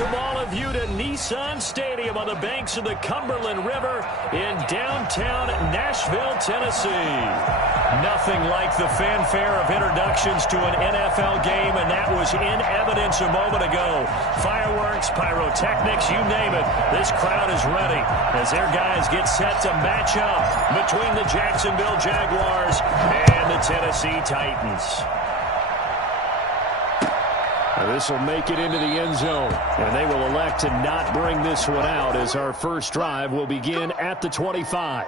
Welcome all of you to Nissan Stadium on the banks of the Cumberland River in downtown Nashville, Tennessee. Nothing like the fanfare of introductions to an NFL game, and that was in evidence a moment ago. Fireworks, pyrotechnics, you name it. This crowd is ready as their guys get set to match up between the Jacksonville Jaguars and the Tennessee Titans. This will make it into the end zone, and they will elect to not bring this one out as our first drive will begin at the 25.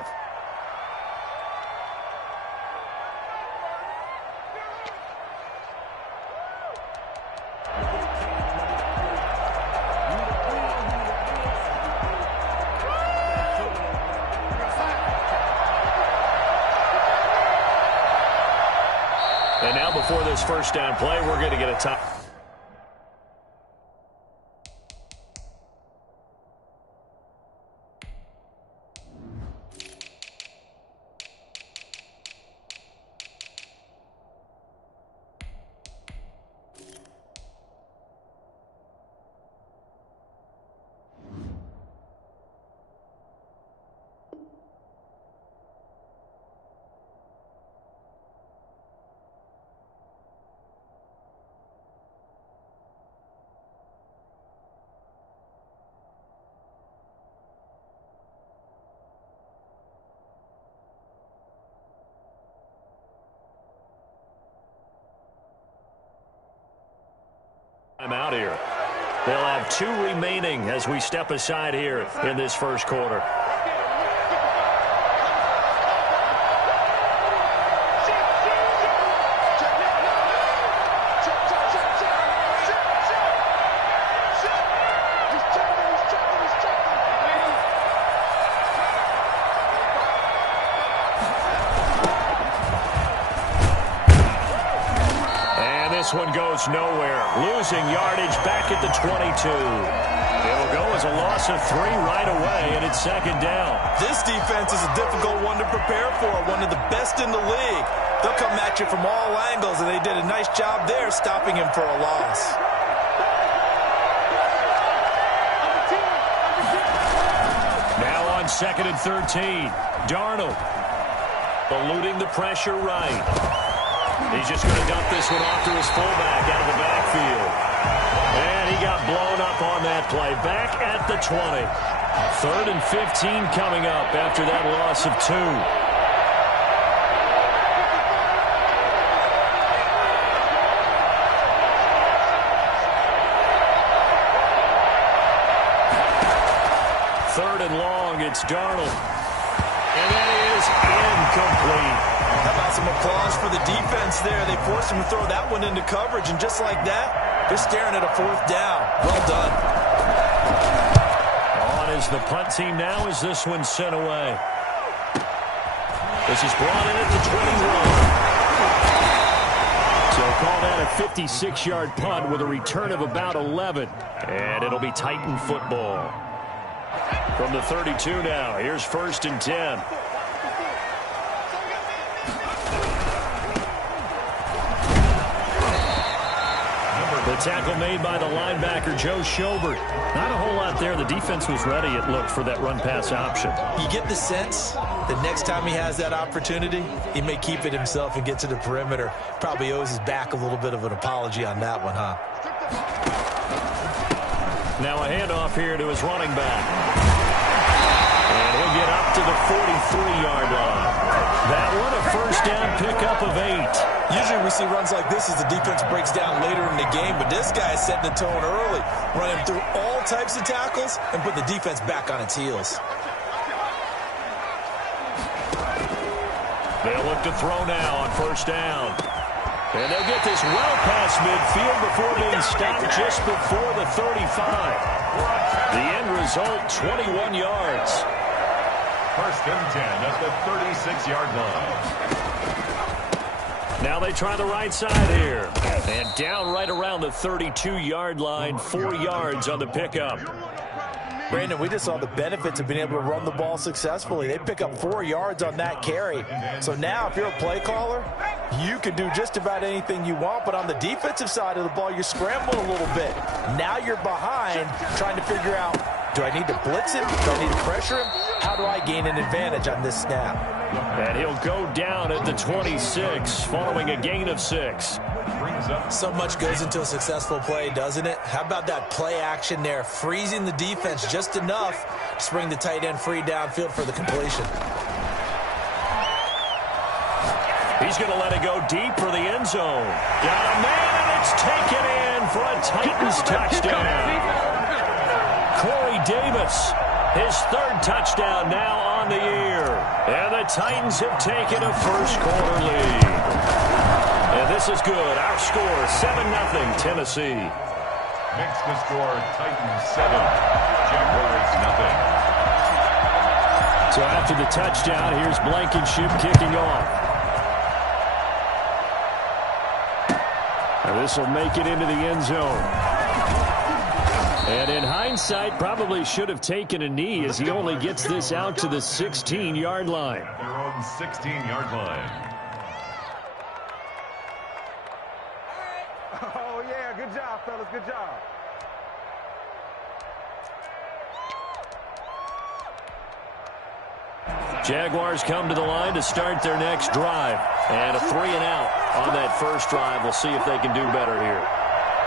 And now before this first down play, we're going to get a top. I'm out here. They'll have 2 remaining as we step aside here in this first quarter. This one goes nowhere. Losing yardage back at the 22. It'll go as a loss of 3 right away, and it's second down. This defense is a difficult one to prepare for, one of the best in the league. They'll come at you from all angles, and they did a nice job there stopping him for a loss. Now on 2nd and 13. Darnold eluding the pressure right. He's just going to dump this one off to his fullback out of the backfield. And he got blown up on that play. Back at the 20. 3rd and 15 coming up after that loss of 2. Third and long, it's Darnold. And that is incomplete. How about some applause for the defense there? They forced him to throw that one into coverage, and just like that, they're staring at a 4th down. Well done. On is the punt team now as this one's sent away. This is brought in at the 21. So call that a 56-yard punt with a return of about 11. And it'll be Titan football. From the 32 now, here's 1st and 10. The tackle made by the linebacker, Joe Schobert. Not a whole lot there. The defense was ready, it looked, for that run-pass option. You get the sense that next time he has that opportunity, he may keep it himself and get to the perimeter. Probably owes his back a little bit of an apology on that one, huh? Now a handoff here to his running back. And he'll get up to the 43-yard line. That one, a first down pickup of 8. Usually we see runs like this as the defense breaks down later in the game, but this guy is setting the tone early, running through all types of tackles and put the defense back on its heels. They'll look to throw now on first down. And they'll get this well past midfield before being stopped just before the 35. The end result, 21 yards. 1st and 10 at the 36-yard line. Now they try the right side here. And down right around the 32-yard line, 4 yards on the pickup. Brandon, we just saw the benefits of being able to run the ball successfully. They pick up 4 yards on that carry. So now if you're a play caller, You can do just about anything you want, but on the defensive side of the ball, you're scrambling a little bit. Now you're behind, trying to figure out, do I need to blitz him? Do I need to pressure him? How do I gain an advantage on this snap? And he'll go down at the 26, following a gain of 6. So much goes into a successful play, doesn't it? How about that play action there, freezing the defense just enough to bring the tight end free downfield for the completion. He's going to let it go deep for the end zone. Got a man, and it's taken in for a Titans touchdown. Corey Davis, his 3rd touchdown now on the year. And the Titans have taken a first-quarter lead. And this is good. Our score, 7-0 Tennessee. Makes the score Titans 7, Jaguars 0. So after the touchdown, here's Blankenship kicking off. And this will make it into the end zone. And in hindsight, probably should have taken a knee as he only gets this out to the 16-yard line. Their own 16-yard line. Oh, yeah, good job, fellas, good job. Jaguars come to the line to start their next drive. And a 3-and-out on that first drive. We'll see if they can do better here.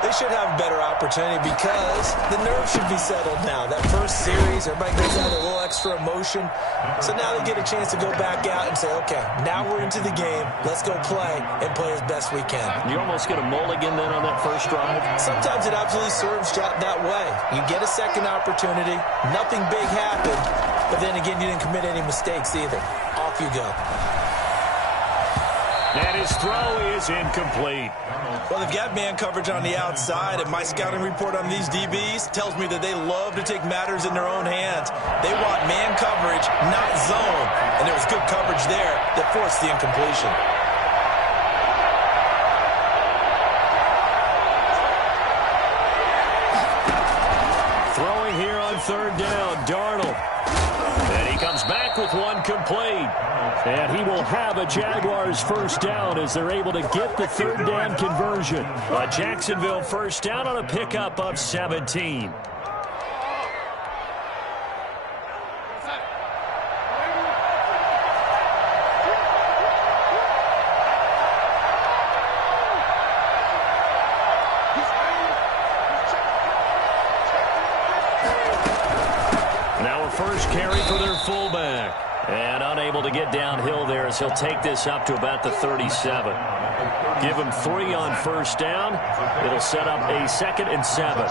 They should have a better opportunity because the nerves should be settled now. That first series, everybody goes out a little extra emotion. So now they get a chance to go back out and say, okay, now we're into the game. Let's go play and play as best we can. You almost get a mulligan then on that first drive? Sometimes it absolutely serves that way. You get a second opportunity. Nothing big happened. But then again, you didn't commit any mistakes either. Off you go. And his throw is incomplete. Well, they've got man coverage on the outside, and my scouting report on these DBs tells me that they love to take matters in their own hands. They want man coverage, not zone. And there was good coverage there that forced the incompletion. Throwing here on 3rd down, Darnold. And he comes back with one complete. And he will have a Jaguars first down as they're able to get the 3rd down conversion. A Jacksonville first down on a pickup of 17. Now a first carry for their fullback. And unable to get downhill there as he'll take this up to about the 37. Give him 3 on first down. It'll set up a 2nd and 7.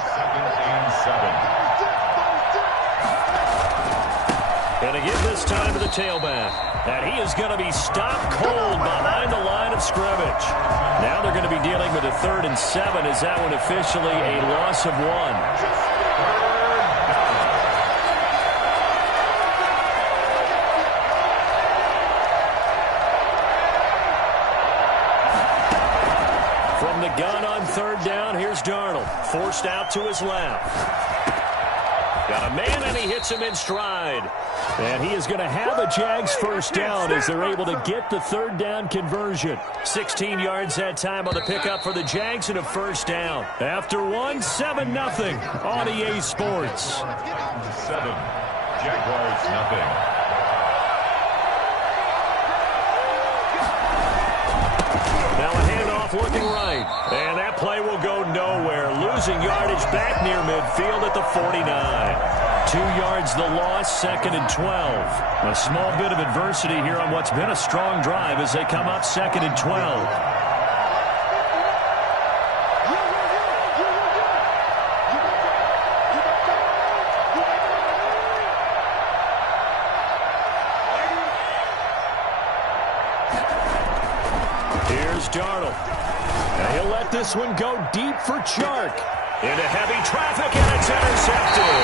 And again this time to the tailback. And he is going to be stopped cold behind the line of scrimmage. Now they're going to be dealing with a 3rd and 7. Is that one officially a loss of 1? Gun on 3rd down. Here's Darnold. Forced out to his left. Got a man, and he hits him in stride. And he is going to have a Jags first down as they're able to get the 3rd down conversion. 16 yards that time on the pickup for the Jags and a first down. After 1, 7-0 on EA Sports. 7, Jaguars 0. Looking right, and that play will go nowhere. Losing yardage back near midfield at the 49. 2 yards the loss, 2nd and 12. A small bit of adversity here on what's been a strong drive as they come up 2nd and 12. Here's Darnold. And he'll let this one go deep for Chark. Into heavy traffic, and it's intercepted.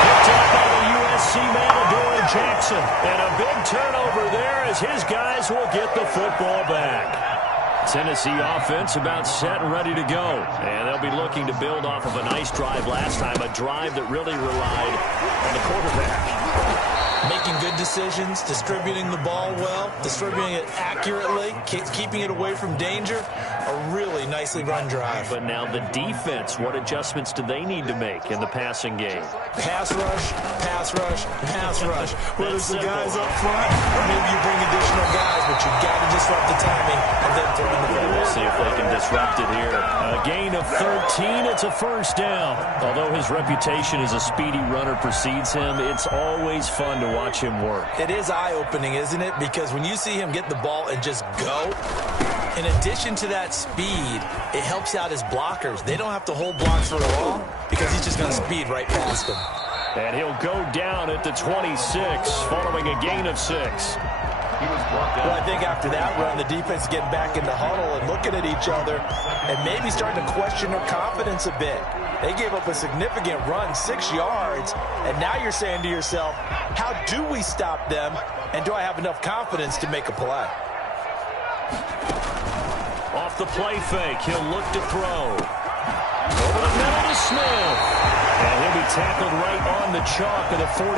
Picked up by the USC man, Adoree Jackson. And a big turnover there as his guys will get the football back. Tennessee offense about set and ready to go. And they'll be looking to build off of a nice drive last time, a drive that really relied on the quarterback. Making good decisions, distributing the ball well, distributing it accurately, keeping it away from danger. A really nicely run drive. But now the defense, what adjustments do they need to make in the passing game? Pass rush, pass rush, pass rush. Whether it's the guys up front, or maybe you bring additional guys, but you got to disrupt the timing and then throw in the ball. We'll see if they can disrupt it here. A gain of 13. It's a first down. Although his reputation as a speedy runner precedes him, it's always fun to watch him work. It is eye-opening, isn't it? Because when you see him get the ball and just go, in addition to that speed, it helps out his blockers. They don't have to hold blocks for long because he's just going to speed right past them. And he'll go down at the 26, following a gain of 6. Well, I think after that run, the defense is getting back in the huddle and looking at each other and maybe starting to question their confidence a bit. They gave up a significant run, 6 yards, and now you're saying to yourself, how do we stop them, and do I have enough confidence to make a play? Off the play fake, he'll look to throw. Over the middle to Smith. And he'll be tackled right on the chalk of the 45.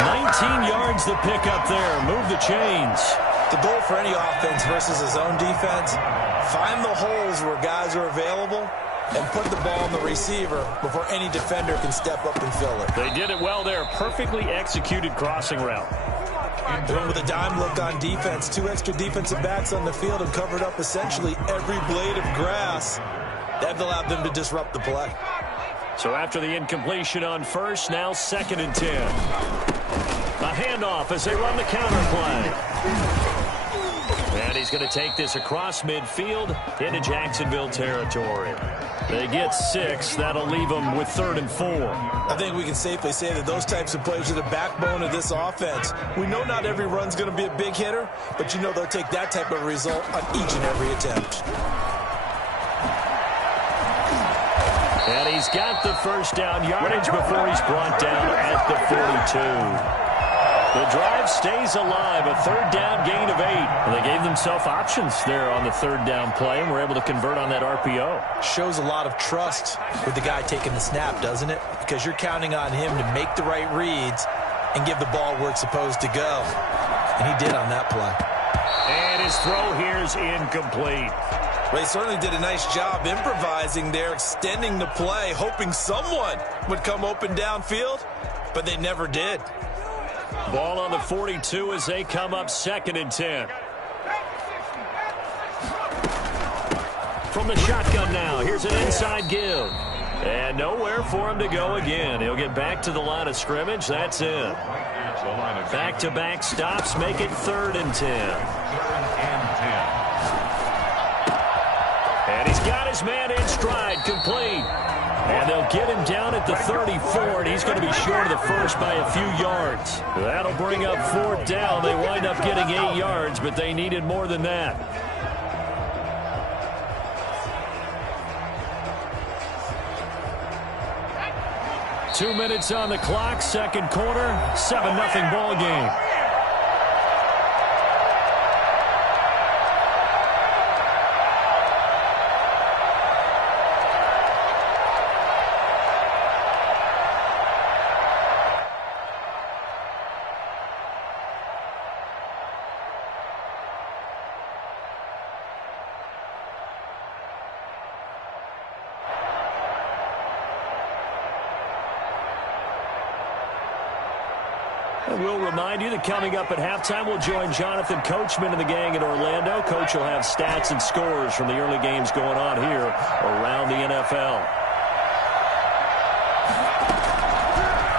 19 yards the pick up there. Move the chains. The goal for any offense versus his own defense, find the holes where guys are available and put the ball on the receiver before any defender can step up and fill it. They did it well there. Perfectly executed crossing route. Doing with a dime look on defense. 2 extra defensive backs on the field and covered up essentially every blade of grass. That allowed them to disrupt the play. So after the incompletion on first, now 2nd and 10. A handoff as they run the counter play. And he's going to take this across midfield into Jacksonville territory. They get 6. That'll leave them with 3rd and 4. I think we can safely say that those types of plays are the backbone of this offense. We know not every run's going to be a big hitter, but you know they'll take that type of result on each and every attempt. And he's got the first down yardage before he's brought down at the 42. The drive stays alive, a 3rd down gain of 8. And they gave themselves options there on the 3rd down play and were able to convert on that RPO. Shows a lot of trust with the guy taking the snap, doesn't it? Because you're counting on him to make the right reads and give the ball where it's supposed to go. And he did on that play. And his throw here is incomplete. Well, he certainly did a nice job improvising there, extending the play, hoping someone would come open downfield, but they never did. Ball on the 42 as they come up 2nd and 10. From the shotgun now, here's an inside give. And nowhere for him to go again. He'll get back to the line of scrimmage. That's it. Back-to-back stops make it 3rd and 10. And he's got his man in stride, complete. And they'll get him down at the 34, and he's going to be short of the first by a few yards. That'll bring up 4th down. They wind up getting 8 yards, but they needed more than that. Two minutes on the clock, 2nd quarter, 7-0 ball game. And we'll remind you that coming up at halftime, we'll join Jonathan Coachman and the gang in Orlando. Coach will have stats and scores from the early games going on here around the NFL.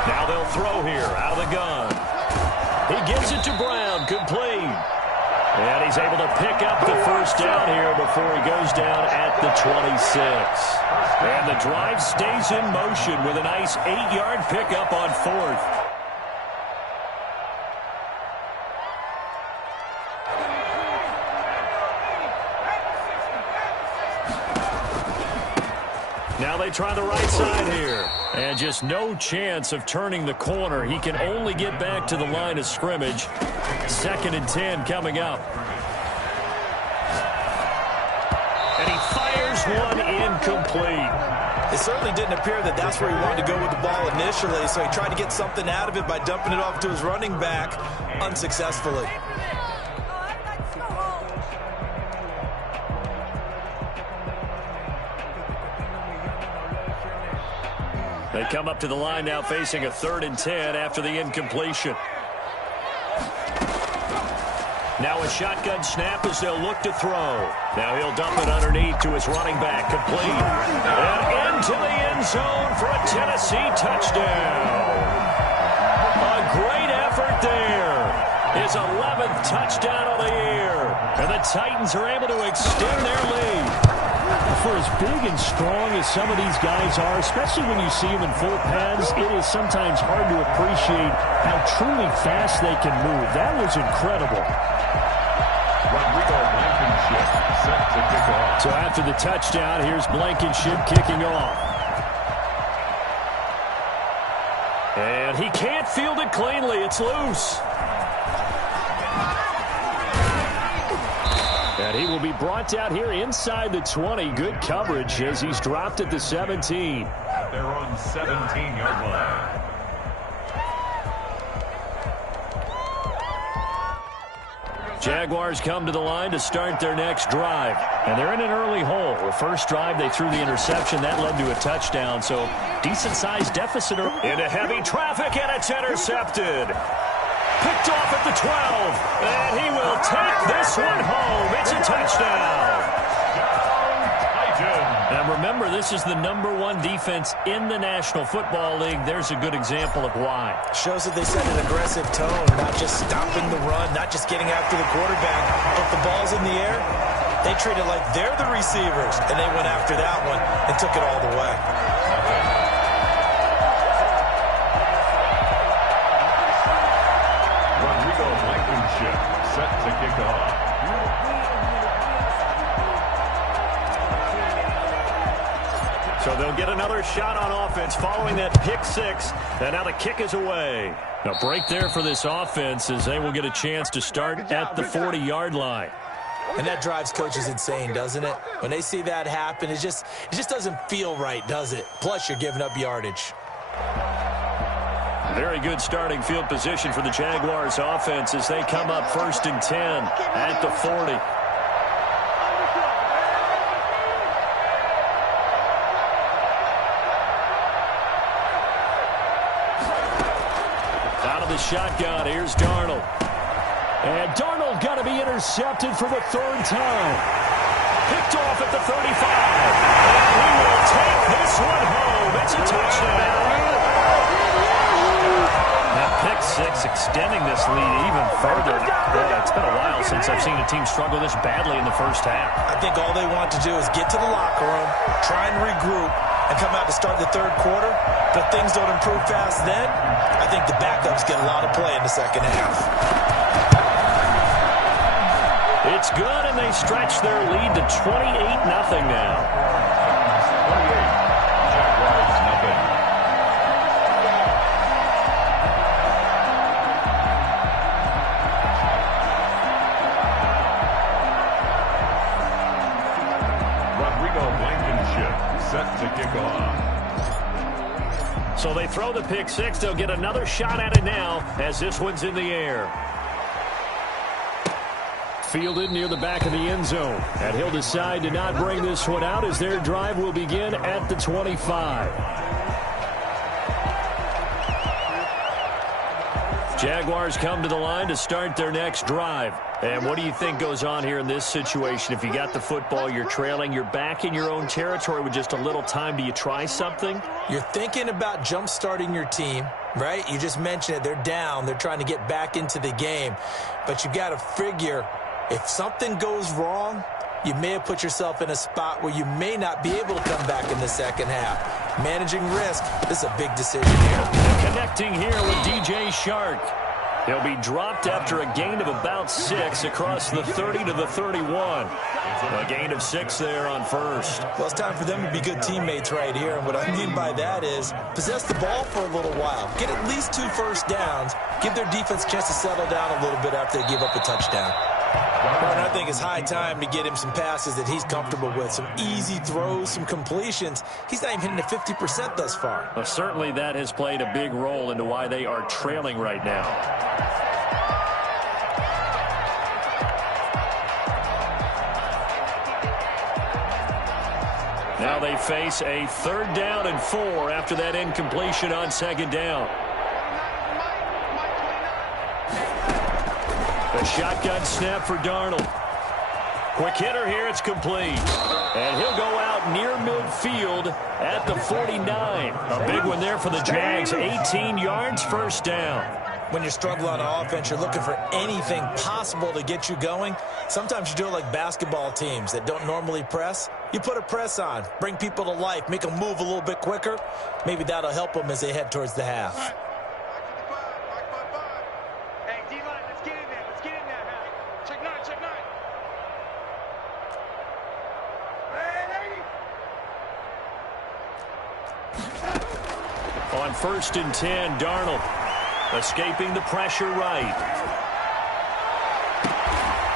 Now they'll throw here out of the gun. He gives it to Brown, complete. And he's able to pick up the first down here before he goes down at the 26. And the drive stays in motion with a nice 8-yard pickup on 4th. Now they try the right side here. And just no chance of turning the corner. He can only get back to the line of scrimmage. 2nd and 10 coming up. And he fires one incomplete. It certainly didn't appear that that's where he wanted to go with the ball initially, so he tried to get something out of it by dumping it off to his running back unsuccessfully. They come up to the line now facing a 3rd and 10 after the incompletion. Now a shotgun snap as they'll look to throw. Now he'll dump it underneath to his running back, complete. And into the end zone for a Tennessee touchdown. A great effort there. His 11th touchdown of the year. And the Titans are able to extend their lead. For as big and strong as some of these guys are, especially when you see them in full pads, it is sometimes hard to appreciate how truly fast they can move. That was incredible. Set to kick off. So after the touchdown, here's Blankenship kicking off. And he can't field it cleanly. It's loose. And he will be brought down here inside the 20. Good coverage as he's dropped at the 17. They're on 17-yard line. Jaguars come to the line to start their next drive. And they're in an early hole. The first drive, they threw the interception. That led to a touchdown. So decent-sized deficit. Into heavy traffic, and it's intercepted. Picked off at the 12. And he will take this one home. It's a touchdown. And remember, this is the #1 defense in the National Football League. There's a good example of why. Shows that they set an aggressive tone, not just stopping the run, not just getting after the quarterback. If the ball's in the air, they treat it like they're the receivers, and they went after that one and took it all the way. Blankenship set to kick off. So they'll get another shot on offense following that pick six. And now the kick is away. A break there for this offense as they will get a chance to start at the 40-yard line. And that drives coaches insane, doesn't it? When they see that happen, it just doesn't feel right, does it? Plus, you're giving up yardage. Very good starting field position for the Jaguars offense as they come up 1st and 10 at the 40. Out of the shotgun, here's Darnold. And Darnold got to be intercepted for the 3rd time. Picked off at the 35. And he will take this one home. It's a touchdown. That pick six extending this lead even further. It's been a while since I've seen a team struggle this badly in the first half. I think all they want to do is get to the locker room, try and regroup, and come out to start the 3rd quarter. But if things don't improve fast then, I think the backups get a lot of play in the 2nd half. It's good, and they stretch their lead to 28-0 now. 28. Jaguars nothing. Blankenship set to kick off. So they throw the pick six. They'll get another shot at it now as this one's in the air. Fielded near the back of the end zone. And he'll decide to not bring this one out as their drive will begin at the 25. Jaguars come to the line to start their next drive. And what do you think goes on here in this situation? If you got the football, you're trailing, you're back in your own territory with just a little time. Do you try something? You're thinking about jump-starting your team, right? You just mentioned it. They're down. They're trying to get back into the game. But you got to figure if something goes wrong, you may have put yourself in a spot where you may not be able to come back in the 2nd half. Managing risk, this is a big decision here. Connecting here with DJ Shark. He'll be dropped after a gain of about 6 across the 30 to the 31. A gain of 6 there on first. Well, it's time for them to be good teammates right here. And what I mean by that is possess the ball for a little while. Get at least 2 first downs. Give their defense a chance to settle down a little bit after they give up a touchdown. And I think it's high time to get him some passes that he's comfortable with, some easy throws, some completions. He's not even hitting at 50% thus far. Well, certainly that has played a big role into why they are trailing right now. Now they face a 3rd down and 4 after that incompletion on 2nd down. The shotgun snap for Darnold. Quick hitter here, it's complete. And he'll go out near midfield at the 49. A big one there for the Jags, 18 yards, 1st down. When you're struggling on offense, you're looking for anything possible to get you going. Sometimes you do it like basketball teams that don't normally press. You put a press on, bring people to life, make them move a little bit quicker. Maybe that'll help them as they head towards the half. On 1st and 10, Darnold escaping the pressure right.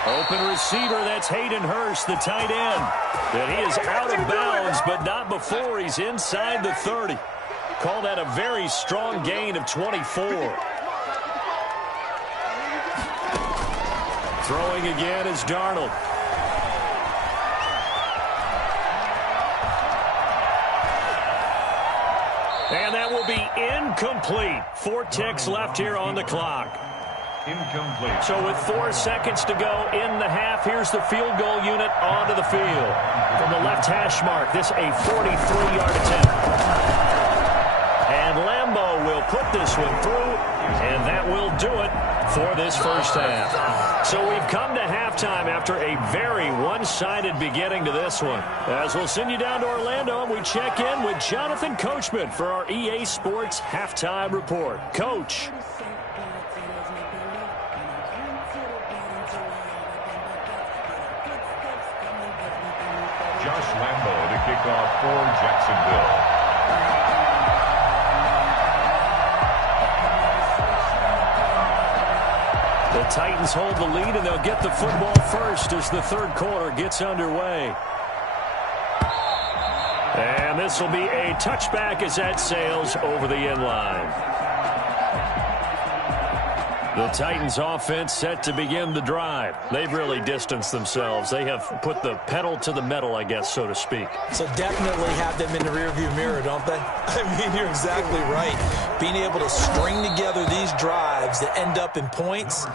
Open receiver, that's Hayden Hurst, the tight end. And he is out of bounds, but not before he's inside the 30. Call that a very strong gain of 24. Throwing again is Darnold. And that will be incomplete. 4 ticks left here on the clock. Incomplete. So with 4 seconds to go in the half, here's the field goal unit onto the field. From the left hash mark, this a 43-yard attempt. And Lambeau will put this one through, and that will do it for this first half. So we've come to halftime after a very one-sided beginning to this one. As we'll send you down to Orlando, we check in with Jonathan Coachman for our EA Sports Halftime Report. Coach. Josh Lambeau to kick off for Jacksonville. The Titans hold the lead, and they'll get the football first as the 3rd quarter gets underway. And this will be a touchback as that sails over the end line. The Titans offense set to begin the drive. They've really distanced themselves. They have put the pedal to the metal, I guess, so to speak. So definitely have them in the rearview mirror, don't they? I mean, you're exactly right. Being able to string together these drives that end up in points,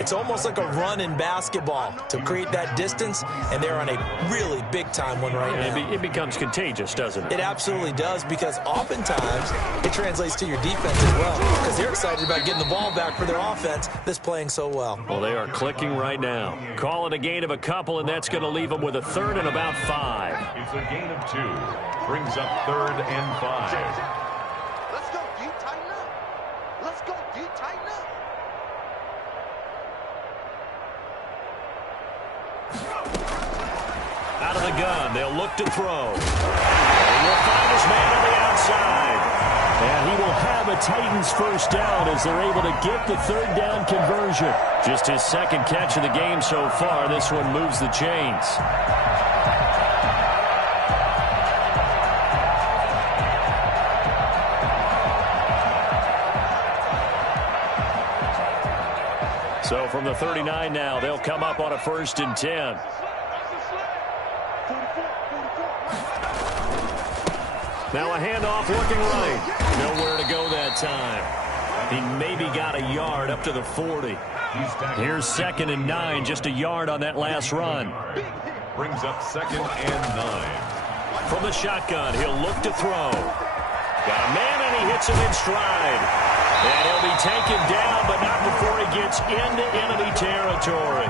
it's almost like a run in basketball to create that distance, and they're on a really big-time one right now. It becomes contagious, doesn't it? It absolutely does, because oftentimes it translates to your defense as well, because they're excited about getting the ball back for their offense that's playing so well. Well, they are clicking right now. Call it a gain of a couple, and that's going to leave them with a 3rd and about 5. It's a gain of 2. Brings up 3rd and 5. Let's go, D, tighten up. Let's go, D, tighten up. Out of the gun, they'll look to throw. He will find his man on the outside. And he will have a Titans first down as they're able to get the 3rd down conversion. Just his 2nd catch of the game so far. This one moves the chains. So from the 39 now, they'll come up on a 1st and 10. Now a handoff looking right. Nowhere to go that time. He maybe got a yard up to the 40. Here's 2nd and 9, just a yard on that last run. Brings up 2nd and 9. From the shotgun, he'll look to throw. Got a man, and he hits him in stride. And he'll be taken down, but not before he gets into enemy territory.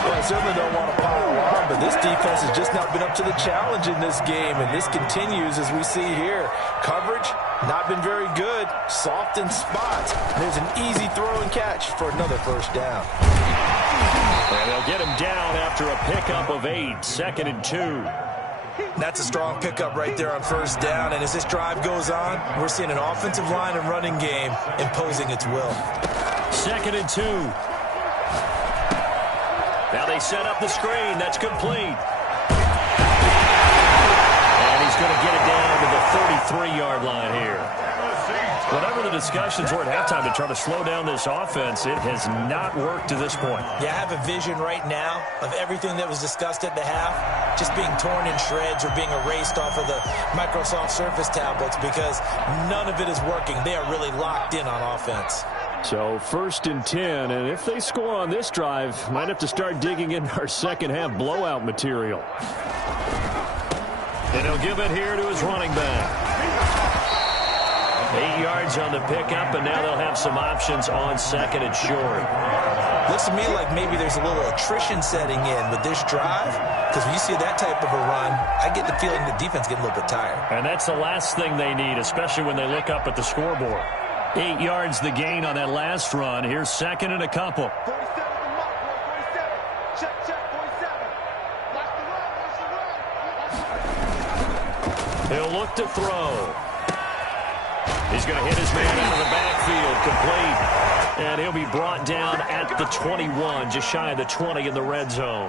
Well, I certainly don't want to pile on, but this defense has just not been up to the challenge in this game, and this continues as we see here. Coverage, not been very good. Soft in spots. There's an easy throw and catch for another first down. And they'll get him down after a pickup of 8, 2nd and 2. That's a strong pickup right there on first down, and as this drive goes on, we're seeing an offensive line and running game imposing its will. 2nd and 2. Now they set up the screen. That's complete. And he's going to get it down to the 33-yard line here. Whatever the discussions were at halftime to try to slow down this offense, it has not worked to this point. Yeah, I have a vision right now of everything that was discussed at the half just being torn in shreds or being erased off of the Microsoft Surface tablets because none of it is working. They are really locked in on offense. So 1st and 10, and if they score on this drive, might have to start digging into our second half blowout material. And he'll give it here to his running back. 8 yards on the pickup, and now they'll have some options on 2nd and short. Looks to me like maybe there's a little attrition setting in with this drive, because when you see that type of a run, I get the feeling the defense getting a little bit tired. And that's the last thing they need, especially when they look up at the scoreboard. 8 yards the gain on that last run. Here's 2nd and a couple. 47 the mark, 47. Check, 47. Watch the run, He'll look to throw. He's going to hit his man out of the backfield, complete. And he'll be brought down at the 21, just shy of the 20 in the red zone.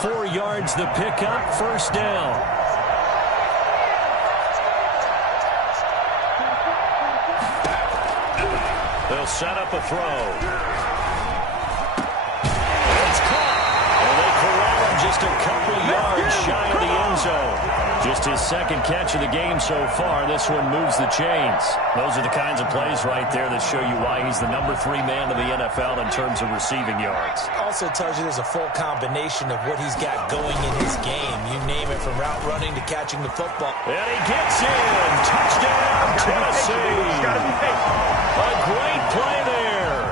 4 yards the pickup, 1st down. They'll set up a throw. It's caught. And they corral him just a couple yards shy of the end zone. Just his 2nd catch of the game so far. This one moves the chains. Those are the kinds of plays right there that show you why he's the number 3 man of the NFL in terms of receiving yards. Also tells you there's a full combination of what he's got going in his game. You name it, from route running to catching the football. And he gets in. Touchdown, Tennessee. A great play there.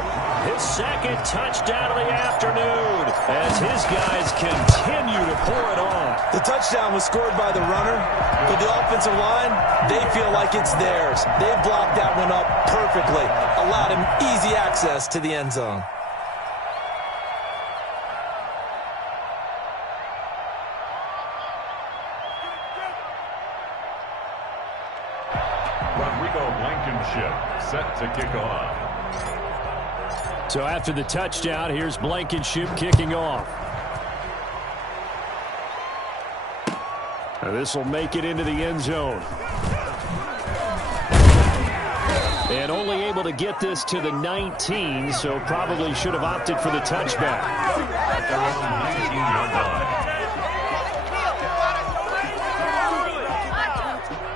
His 2nd touchdown of the afternoon as his guys continue to pour it on. The touchdown was scored by the runner, but the offensive line, they feel like it's theirs. They've blocked that one up perfectly, allowed him easy access to the end zone. Blankenship set to kick off. So after the touchdown, here's Blankenship kicking off. This will make it into the end zone. And only able to get this to the 19, so probably should have opted for the touchback. At their own 19-yard line.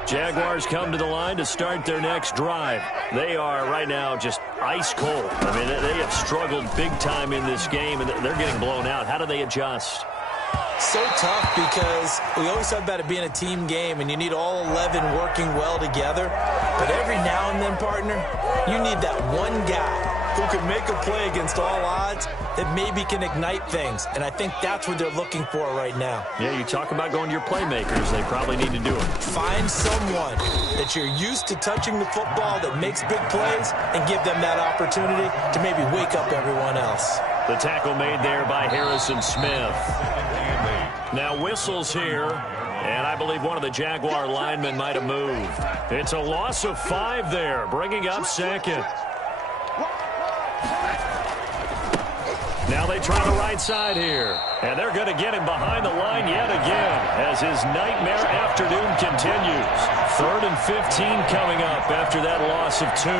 Jaguars come to the line to start their next drive. They are right now just ice cold. I mean, they have struggled big time in this game, and they're getting blown out. How do they adjust? So tough, because we always talk about it being a team game, and you need all 11 working well together. But every now and then, partner, you need that one guy who can make a play against all odds that maybe can ignite things. And I think that's what they're looking for right now. Yeah, you talk about going to your playmakers. They probably need to do it. Find someone that you're used to touching the football that makes big plays and give them that opportunity to maybe wake up everyone else. The tackle made there by Harrison Smith. Now whistles here, and I believe one of the Jaguar linemen might have moved. It's a loss of 5 there, bringing up 2nd. Now they try the right side here, and they're going to get him behind the line yet again as his nightmare afternoon continues. 3rd and 15 coming up after that loss of 2.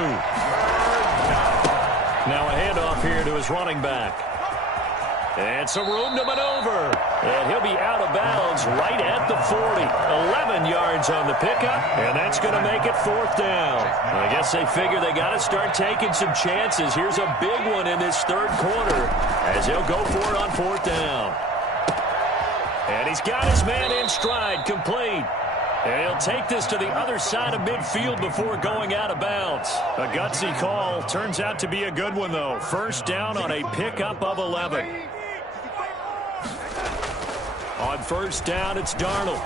Now a handoff here to his running back. And some room to maneuver. And he'll be out of bounds right at the 40. 11 yards on the pickup, and that's going to make it 4th down. I guess they figure they got to start taking some chances. Here's a big one in this 3rd quarter as he'll go for it on 4th down. And he's got his man in stride, complete. And he'll take this to the other side of midfield before going out of bounds. A gutsy call. Turns out to be a good one, though. 1st down on a pickup of 11. On 1st down, it's Darnold.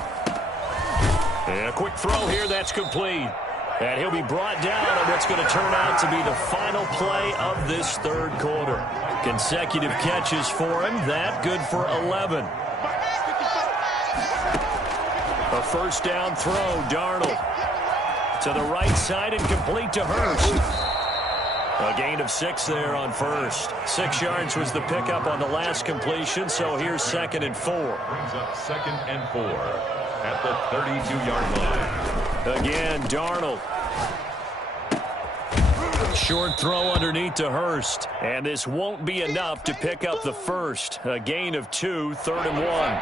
And a quick throw here, that's complete. And he'll be brought down on what's going to turn out to be the final play of this 3rd quarter. Consecutive catches for him. That good for 11. A 1st down throw, Darnold. To the right side and complete to Hurst. A gain of 6 there on first. 6 yards was the pickup on the last completion, so here's 2nd and 4. Brings up 2nd and 4 at the 32-yard line. Again, Darnold. Short throw underneath to Hurst. And this won't be enough to pick up the first. A gain of 2, 3rd and 1.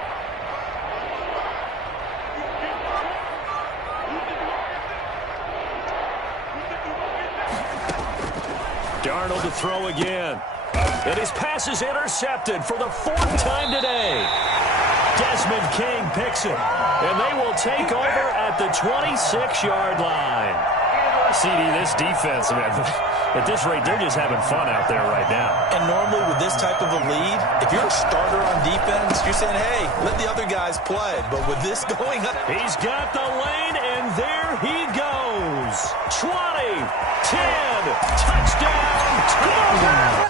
Darnold to throw again. And his pass is intercepted for the 4th time today. Desmond King picks it. And they will take over at the 26-yard line. CD, this defense, man, at this rate, they're just having fun out there right now. And normally with this type of a lead, if you're a starter on defense, you're saying, hey, let the other guys play. But with this going on, he's got the lane, and there he goes. 20, 10, touchdown, touchdown.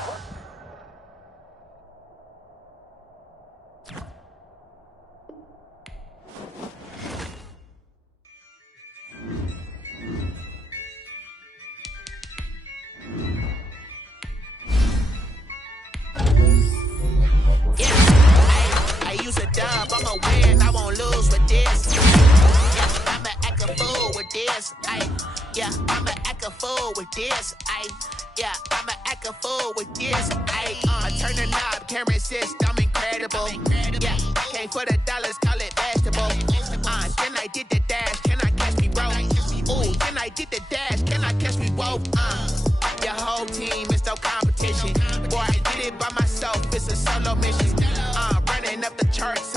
I'ma win, I won't lose with this. Yeah, I'ma act a fool with this. Yeah, I'ma act a fool with this. Yeah, I'ma act a fool with this. I turn the knob, can't resist, I'm incredible. Yeah, came for the dollars, call it basketball. Then I did the dash, can I catch me roll? Ooh, then I did the dash, can I catch me roll? Your whole team is no competition. Boy, I did it by myself, it's a solo mission. Running up the charts.